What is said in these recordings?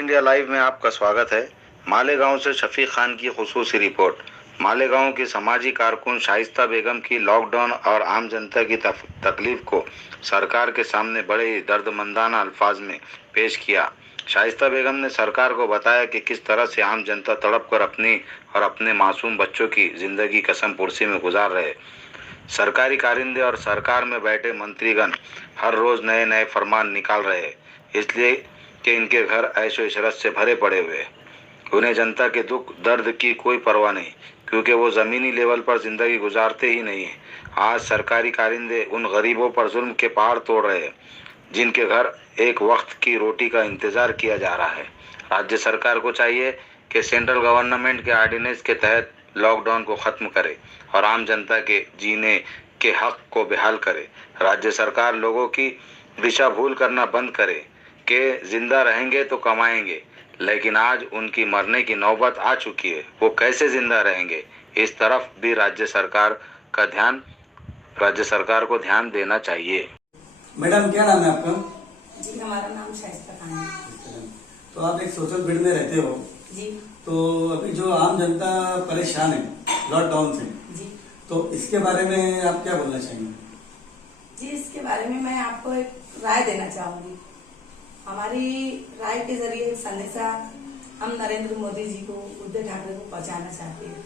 India live में आपका स्वागत है। मालेगांव से शफीक खान की खुसूसी रिपोर्ट। मालेगांव की समाजी कारकुन शाइस्ता बेगम की लॉकडाउन और आम जनता की तकलीफ को सरकार के सामने बड़े ही दर्दमंदाना अल्फाज में पेश किया। शाइस्ता बेगम ने सरकार को बताया कि किस तरह से आम जनता तड़प कर अपनी और अपने मासूम बच्चों की जिंदगी कसम पुरसी में गुजार रहे। सरकारी कारिंदे और सरकार में बैठे मंत्रीगण हर रोज नए नए फरमान निकाल रहे, इसलिए कि इनके घर ऐशो इशरत से भरे पड़े हुए। उन्हें जनता के दुख दर्द की कोई परवाह नहीं, क्योंकि वो ज़मीनी लेवल पर ज़िंदगी गुजारते ही नहीं हैं। आज सरकारी कारिंदे उन गरीबों पर जुल्म के पहाड़ तोड़ रहे हैं जिनके घर एक वक्त की रोटी का इंतज़ार किया जा रहा है। राज्य सरकार को चाहिए कि सेंट्रल गवर्नमेंट के ऑर्डिनेंस के तहत लॉकडाउन को ख़त्म करे और आम जनता के जीने के हक को बहाल करे। राज्य सरकार लोगों की दिशा भूल करना बंद करे कि जिंदा रहेंगे तो कमाएंगे, लेकिन आज उनकी मरने की नौबत आ चुकी है। वो कैसे जिंदा रहेंगे, इस तरफ भी राज्य सरकार को ध्यान देना चाहिए। मैडम, क्या नाम है आपका? जी, हमारा नाम शाइस्ता खान है। तो आप एक सोशल फील्ड में रहते हो जी। तो अभी जो आम जनता परेशान है लॉकडाउन से जी, तो इसके बारे में आप क्या बोलना चाहेंगे? जी, इसके बारे में मैं आपको एक राय देना चाहूंगी। हमारी राय के जरिए एक संदेशा हम नरेंद्र मोदी जी को, उद्धव ठाकरे को पहुंचाना चाहते हैं।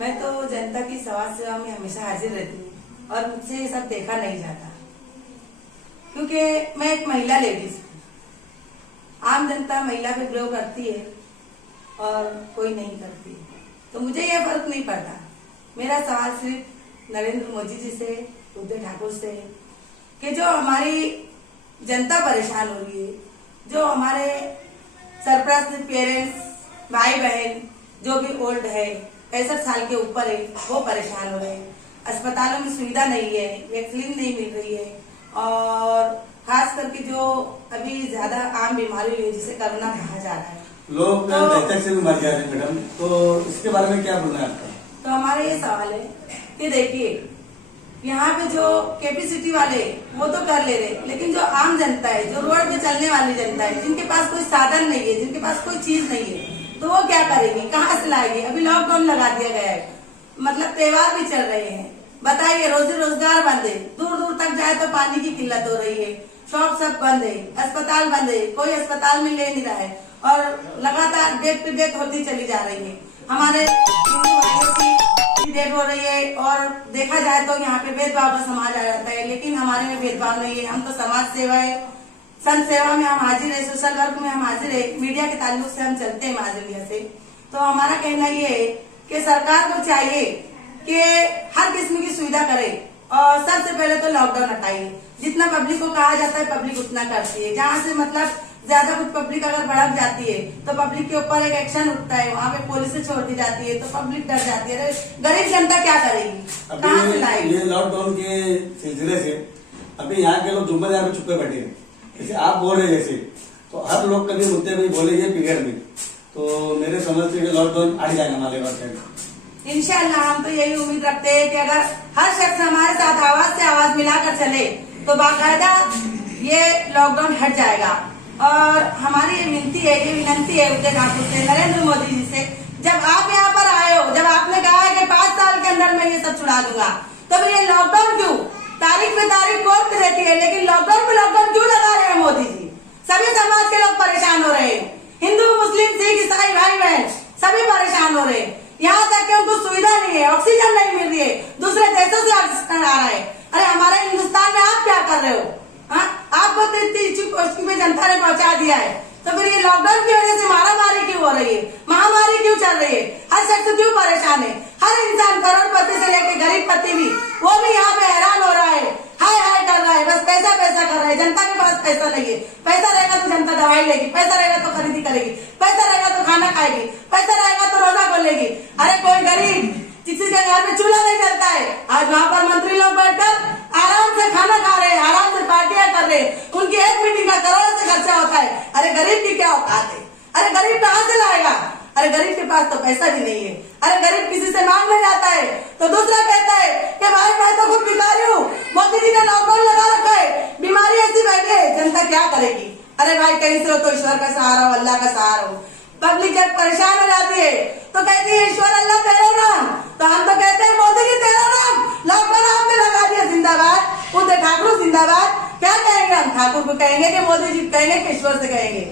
मैं तो जनता की समाज सेवा में हमेशा हाजिर रहती हूँ और मुझसे ये सब देखा नहीं जाता, क्योंकि मैं एक महिला लेडीज हूँ। आम जनता महिला पे ग्रो करती है और कोई नहीं करती है, तो मुझे यह फर्क नहीं पड़ता। मेरा सवाल सिर्फ नरेंद्र मोदी जी से, उद्धव ठाकुर से, कि जो हमारी जनता परेशान हो रही है, जो हमारे सरपरस्त पेरेंट्स, भाई बहन जो भी ओल्ड है, 65 साल के ऊपर है, वो परेशान हो रहे हैं। अस्पतालों में सुविधा नहीं है, वैक्सीन नहीं मिल रही है, और खास करके जो अभी ज्यादा आम बीमारी है जिसे कोरोना कहा जा रहा है, लोग दस्तक से भी मर जा रहे हैं मैडम, तो इसके बारे में क्या बोलना है आपका? तो हमारा ये सवाल है कि देखिए, यहाँ पे जो कैपेसिटी वाले वो तो कर ले रहे, लेकिन जो आम जनता है, जो रोड पे चलने वाली जनता है, जिनके पास कोई साधन नहीं है, जिनके पास कोई चीज नहीं है, तो वो क्या करेंगे, कहाँ से लाएंगे? अभी लॉकडाउन लगा दिया गया है, मतलब त्योहार भी चल रहे हैं। बताइए, रोजी रोजगार बंद है, दूर दूर तक जाए तो पानी की किल्लत हो रही है, शॉप सब बंद है, अस्पताल बंद है, कोई अस्पताल में ले नहीं रहा है, और लगातार डेट पे डेट होती चली जा रही है। हमारे हिंदू भाइयों की डेट हो रही है, और देखा जाए तो यहाँ पे भेदभाव का समाज आ जाता है, लेकिन हमारे में भेदभाव नहीं है। हम तो समाज सेवा है, संत सेवा में हम हाजिर है, सोशल वर्क में हम हाजिर है, मीडिया के ताल्लुक से हम चलते हैं माजूलिया से। तो हमारा कहना ये है कि सरकार को चाहिए कि हर किस्म की सुविधा करे, और सबसे पहले तो लॉकडाउन हटाइए। जितना पब्लिक को कहा जाता है पब्लिक उतना करती है। जहाँ से मतलब ज्यादा कुछ पब्लिक अगर भड़क जाती है तो पब्लिक के ऊपर एक एक्शन उठता है, वहाँ पे पुलिस से छोड़ दी जाती है, तो पब्लिक डर जाती है। गरीब जनता क्या करेगी, कहाँ से लाएगी? ये लॉकडाउन के सिलसिले से अभी यहाँ के लोग जुम्मेदार में छुपे बैठे हैं, जैसे आप बोल रहे जैसे, तो हर लोग कभी मुद्दे में बोलेंगे पीरियड में, तो मेरे समझ से लॉकडाउन आ जाएगा मालेगांव से। इंशाल्लाह हम तो यही उम्मीद रखते हैं कि अगर हर शख्स हमारे साथ आवाज से आवाज मिलाकर चले तो बाकायदा ये लॉकडाउन हट जाएगा। और हमारी ये विनती है, ये विनती है उद्धव ठाकुर से, नरेंद्र मोदी जी से, जब आप यहाँ पर आए हो, जब आपने कहा है कि 5 साल के अंदर मैं ये सब छुड़ा दूंगा, तो फिर ये लॉकडाउन क्यों? तारीख पे तारीख कोर्ट रहती है, लेकिन लॉकडाउन पे लॉकडाउन क्यों लगा रहे हैं मोदी जी? सभी समाज के लोग परेशान हो रहे हैं, हिंदू मुस्लिम सिख ईसाई भाई बहन सभी परेशान हो रहे हैं। यहाँ तक कि उनको सुविधा नहीं है, ऑक्सीजन नहीं मिल रही है, दूसरे देशों से ऑक्सीजन आ रहा है। अरे हमारे हिंदुस्तान में आप क्या कर रहे हो? आपको पोस्टिंग में जनता ने पहुंचा दिया है, तो फिर ये लॉकडाउन की वजह से मारामारी क्यों हो रही है, महामारी क्यों चल रही है, हर शख्स क्यों परेशान है? हर इंसान करोड़पति से लेकर गरीब पति भी, वो भी यहाँ पे हैरान हो रहा है, हाय हाय कर रहा है, बस पैसा पैसा कर रहा है। जनता के पास पैसा नहीं है। पैसा रहेगा तो जनता दवाई लेगी, पैसा रहेगा तो खरीदी करेगी, पैसा रहेगा तो खाना खाएगी, पैसा रहेगा तो रोजा खोलेगी। अरे कोई गरीब किसी के घर में चूल्हा नहीं जलता है, आज वहाँ पर मंत्री लोग बैठकर आराम से खाना खा रहे हैं, आराम से पार्टियां कर रहे हैं, उनकी एक मीटिंग का करोड़ों से खर्चा होता है। अरे गरीब की क्या औकात है? अरे गरीब कहाँ से लाएगा? अरे गरीब के पास तो पैसा भी नहीं है। अरे गरीब किसी से मांगने जाता है तो दूसरा कहता है कि भाई मैं तो खुद भिखारी हूँ, मोदी जी ने लॉकडाउन लगा रखा है, बीमारी ऐसी बैठी है, जनता क्या करेगी? अरे भाई कहीं से हो तो ईश्वर का सहारा हो, अल्लाह का सहारा हो। पब्लिक जब परेशान हो जाती है तो कहती है ईश्वर अल्लाह तेरा नाम, तो हम तो कहते हैं मोदी जी तेरा नाम, लॉकडाउन आपने लगा दिया, जिंदाबाद। उदय ठाकुर जिंदाबाद। क्या कहेंगे हम? ठाकुर को कहेंगे कि मोदी जी कहेंगे कि ईश्वर से कहेंगे?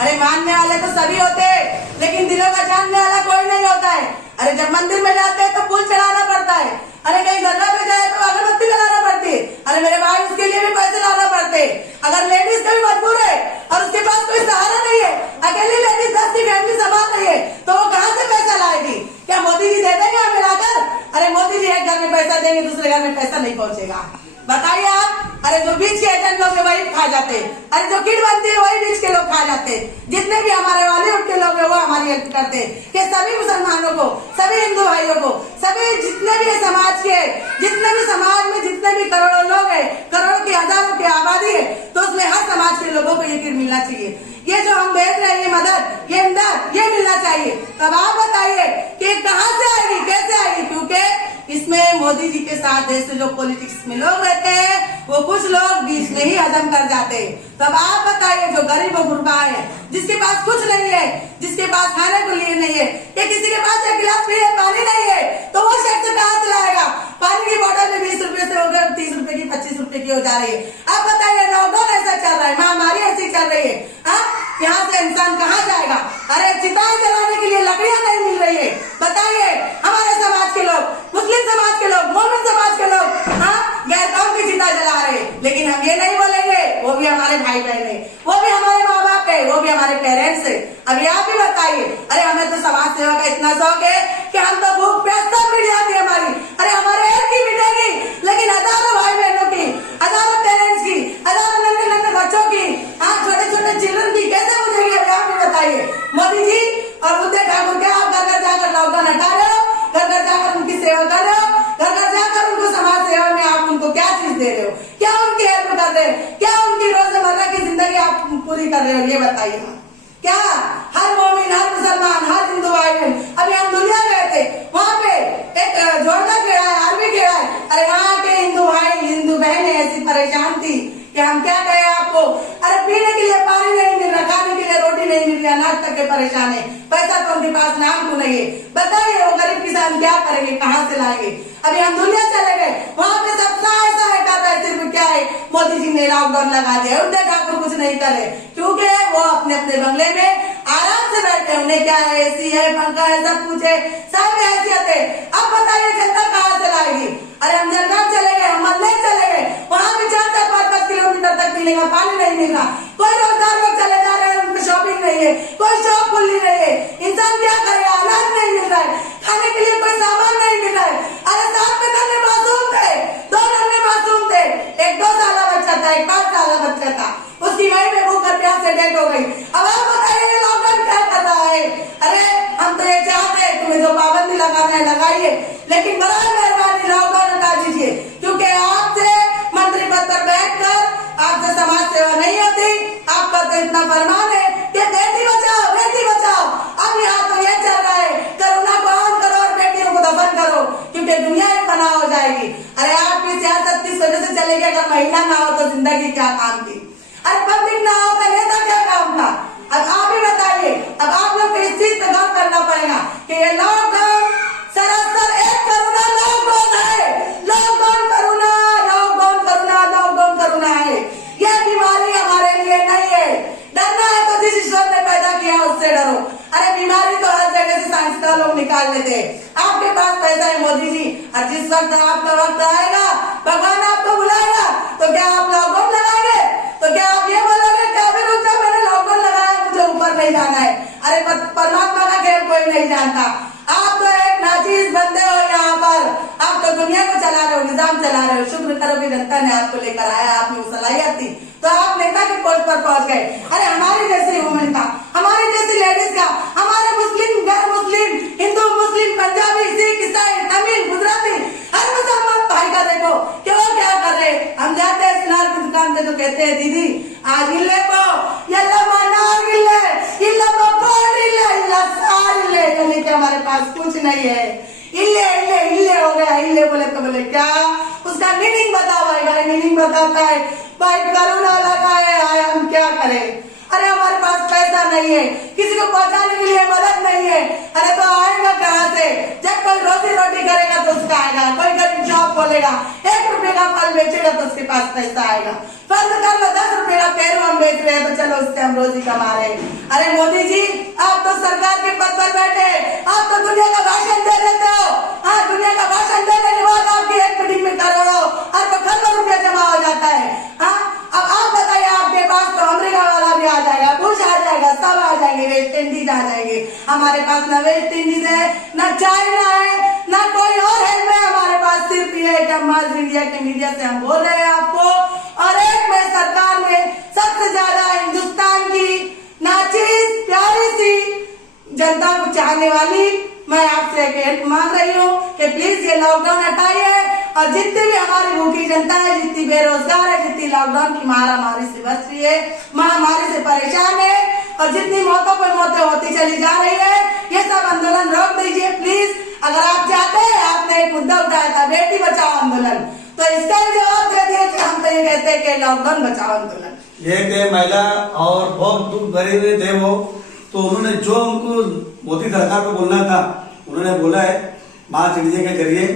अरे मानने वाले तो सभी होते हैं, लेकिन दिलों का जानने वाला कोई नहीं होता है। अरे जब मंदिर में जाते हैं तो फूल चढ़ाना पड़ता है, अरे कहीं दरगाह पे जाए तो अगरबत्ती जलाना पड़ती है, अरे मेरे भाई उसके लिए भी पैसे लाना पड़ते। अगर लेडीज कभी मजबूर है और उसके पास कोई सहारा नहीं है, अकेली लेडीज 10 की फैमिली संभाल रही है, तो वो कहाँ से पैसा लाएगी? क्या मोदी जी दे देंगे हमें लाकर? अरे मोदी जी एक घर में पैसा देंगे, दूसरे घर में पैसा नहीं पहुंचेगा। बताइए आप। अरे जो बीच के एजेंट लोग वही खा जाते, अरे जो किट बनती है वही बीच के लोग खा जाते। जितने भी हमारे बॉलीवुड के लोग हैं वो हमारी हेल्प करते कि सभी मुसलमानों को, सभी हिंदू भाइयों को, सभी जितने भी समाज के, जितने भी समाज में जितने भी करोड़ों लोग हैं, करोड़ों की हजारों की आबादी है, तो उसमें हर समाज के लोगों को ये किट मिलना चाहिए। ये जो हम भेज रहे हैं, ये मदद, ये इमदाद, ये मिलना चाहिए। तब आप बताइए कि कहाँ से आएगी, कैसे आएगी? क्योंकि इसमें मोदी जी के साथ देश में जो पॉलिटिक्स में लोग रहते हैं वो कुछ लोग बीच में ही हजम कर जाते हैं। तब आप बताइए जो गरीब और गुरबा है, जिसके पास कुछ नहीं है, जिसके पास खाने को लिए नहीं है, या किसी के पास एक गिलास पीने पानी नहीं है, तो वो शख्स कहाँ से लाएगा? पानी की बोतल में 20 रुपए से होकर 30 रुपए की, 25 रुपए की हो जा रही है। आप बताइए लॉकडाउन ऐसा चल रहा है, महामारी ऐसी चल रही है, यहाँ से इंसान कहाँ जाएगा? अरे चिताएं जलाने के लिए लकड़ियां नहीं मिल रही है। बताइए हमारे समाज के लोग, मुस्लिम समाज के लोग, मोमिन समाज के लोग गैर कौम की चिता जला रहे, लेकिन हम ये नहीं बोलेंगे वो भी हमारे भाई बहन है, वो भी हमारे माँ बाप है, वो भी हमारे पेरेंट्स है। अभी आप ही बताइए। अरे हमें तो समाज सेवा का इतना शौक है कि हम तो भूख प्यास सब मिट जाती है हमारी। अरे हमारे एक की मिटेगी, लेकिन हजारों भाई बहनों की, हजारों पेरेंट्स की, हजारों नन्हे नन्हे बच्चों की, छोटे छोटे चिल्ड्रन की कैसे मुझेगी? अभी आप ही बताइए। मोदी जी और उदय ठाकुर के आप घर घर जाकर लॉकडाउन हटा रहे हो, घर घर जाकर उनकी सेवा कर रहे हो, घर घर जाकर उनको समाज सेवा में आप उनको क्या चीज दे रहे हो? क्या उनकी हेल्प कर रहे हो? क्या उनकी रोजमर्रा की जिंदगी आप पूरी कर रहे हो? ये बताइए। क्या हर मोमिन, हर मुसलमान, हर हिंदू भाई बहन, अभी हम दुनिया गए थे, वहाँ पे एक जोड़ा खेड़ा है, आर्मी खेड़ा है, अरे वहाँ के हिंदू भाई, हिंदू बहनें ऐसी परेशान थी कि हम क्या कहें आपको। अरे पीने के लिए पानी नहीं मिल रहा, खाने के लिए रोटी नहीं मिल रही, अनाज तक के परेशान है, पैसा तो उनके पास नाम क्यों नहीं है? बताइए वो गरीब किसान क्या करेंगे, कहाँ से लाएंगे? अभी हम दुनिया चले गए, वहाँ पे सब ऐसा है कर रहे, सिर्फ क्या है मोदी जी ने लॉकडाउन लगा दिया, उदय ठाकुर कुछ नहीं करे, क्योंकि वो अपने अपने बंगले में आराम से बैठे, उन्हें क्या है, एसी है, पंखा है, सब कुछ है, सब हैसियत है। अब बताइए जनता कहाँ से लाएगी? अरे हम जलगांव चले गए, हम मल्ले चले गए, वहाँ भी 4-5 किलोमीटर तक पीने का पानी नहीं मिल रहा, कोई रोजगार लोग चले जा रहे हैं, उनकी शॉपिंग नहीं है, कोई शॉप खुली नहीं है, इंसान क्या करे? अनाज नहीं मिल रहा है, खाने के लिए कोई सामान नहीं मिल रहा है। अरे साथ में नन्हे मासूम थे, 2 नन्हे मासूम थे, एक 2 साल बच्चा था, एक 5 साल बच्चा था, उसकी वहीं पे भूख और प्यास से डेथ हो गई। अब आप बताइए लॉकडाउन क्या कर रहा है? अरे हम तो ये चाहते हैं तुम्हें जो पाबंदी लगाना है लगाइए, लेकिन बड़ा मेहरबानी लॉकडाउन हटा दीजिए, क्योंकि आपसे मंत्री पद पर बैठकर आपसे समाज सेवा नहीं होती। आपका तो इतना फरमान है कि बेटी बचाओ, बेटी बचाओ। अब यहाँ तो ये चल रहा है कोरोना को ऑन करो और बेटियों को दफन करो, क्योंकि दुनिया में पनाह हो जाएगी। अरे आपकी सियासत किस वजह से चलेगी? अगर महिला ना हो तो जिंदगी क्या काम की? अरे पब्लिक ना हो तो नेता क्या काम था? अब आप ही बताइए। अब आप लोग को इस चीज पे गौर करना पड़ेगा कि ये लॉकडाउन सरासर एक करुणा लॉकडाउन है, लॉकडाउन करुणा, लॉकडाउन करुणा, लॉकडाउन करुणा है। यह बीमारी हमारे लिए नहीं है। डरना है तो जिस ईश्वर ने पैदा किया उससे डरो। अरे बीमारी तो हर जगह से साइंसदान लोग निकाल लेते हैं। आपके पास पैसा है मोदी जी, और जिस वक्त आपका वक्त आएगा, भगवान आपको बुलाएगा, तो क्या आप लॉकडाउन लगाएंगे? तो क्या आप ये बोलोगे कि अभी रुक जाओ, मैंने लॉकडाउन लगाया, मुझे ऊपर नहीं जाना है? अरे परमात्मा का खेल कोई नहीं जानता। आप तो एक नाचीज बंदे हो यहाँ पर, आप तो दुनिया को चला रहे हो, निजाम चला रहे हो। शुक्र करो कि जनता ने आपको लेकर आया, आप में सलाहियत थी तो आप नेता के पोस्ट पर पहुंच गए। अरे हमारी जैसी वुमेन का, हमारी जैसी लेडीज का, हमारे मुस्लिम, गैर मुस्लिम, हिंदू, मुस्लिम, पंजाबी, सिख, ईसाई, तमिल, गुजराती, हर मुसलमान भाई का देखो कि वो क्या कर रहे। हम जाते हैं सिनार की दुकान पे तो कहते हैं दीदी आज इल्ले को यल्ला मनार गिल्ले, इल्ला बपोर इल्ले, इल्ला सार इल्ले, यानी कि हमारे पास कुछ नहीं है। इल्ले इल्ले इल्ले हो गया। इल्ले बोले तो बोले क्या? उसका मीनिंग बताओ भाई। भाई मीनिंग बताता है भाई करुणा लगा है, हम क्या करें? अरे हमारे पास पैसा नहीं है, किसी को पहुंचाने के लिए मदद नहीं है। अरे तो आएगा कहाँ से? जब कोई रोजी रोटी करेगा तो उसका आएगा, कोई गरीब जॉब खोलेगा, 1 रुपए का फल बेचेगा तो उसके पास पैसा आएगा। फर्ज कर लो 10 रुपए का पेरू हम बेच रहे हैं तो चलो उससे हम रोजी कमा रहे हैं। अरे मोदी जी, आप तो सरकार के पद पर बैठे, आप तो दुनिया का भाषण दे देते हो। हाँ, दुनिया का भाषण देने के बाद आपकी एक मीटिंग में करोड़ों खरबों रुपया जमा हो जाता है। हाँ, अब आप बताइए, आपके पास तो अमेरिका वाला भी आ जाएगा, बुश आ जाएगा, सब आ जाएंगे, वेस्ट इंडीज आ जाएंगे। हमारे पास न वेस्ट इंडीज है, न चाइना है, न कोई और हेल्प है। हमारे पास सिर्फ ये है कि हम मास इंडिया के मीडिया से हम बोल रहे हैं आपको। और एक में सरकार में सबसे ज्यादा हिंदुस्तान की नाचीज प्यारी सी जनता को चाहने वाली मैं आपसे एक हेल्प मांग रही हूँ कि प्लीज ये लॉकडाउन हटाइए। और जितनी भी हमारी भूखी जनता है, जितनी बेरोजगार है, जितनी लॉकडाउन की महामारी से बच रही है, महामारी से परेशान है, और जितनी मौतों पर मौतें होती चली जा रही है, ये सब आंदोलन रोक दीजिए प्लीज। अगर आप चाहते हैं, आपने एक मुद्दा उठाया था बेटी बचाओ आंदोलन, तो इसका भी जवाब दे दिए कि हम तो ये कहते हैं कि लॉकडाउन बचाओ आंदोलन। ये थे महिला और बहुत दुख भरे हुए थे वो, तो उन्होंने जो उनको मोदी सरकार को बोलना था उन्होंने बोला है मास इंडिया के जरिए।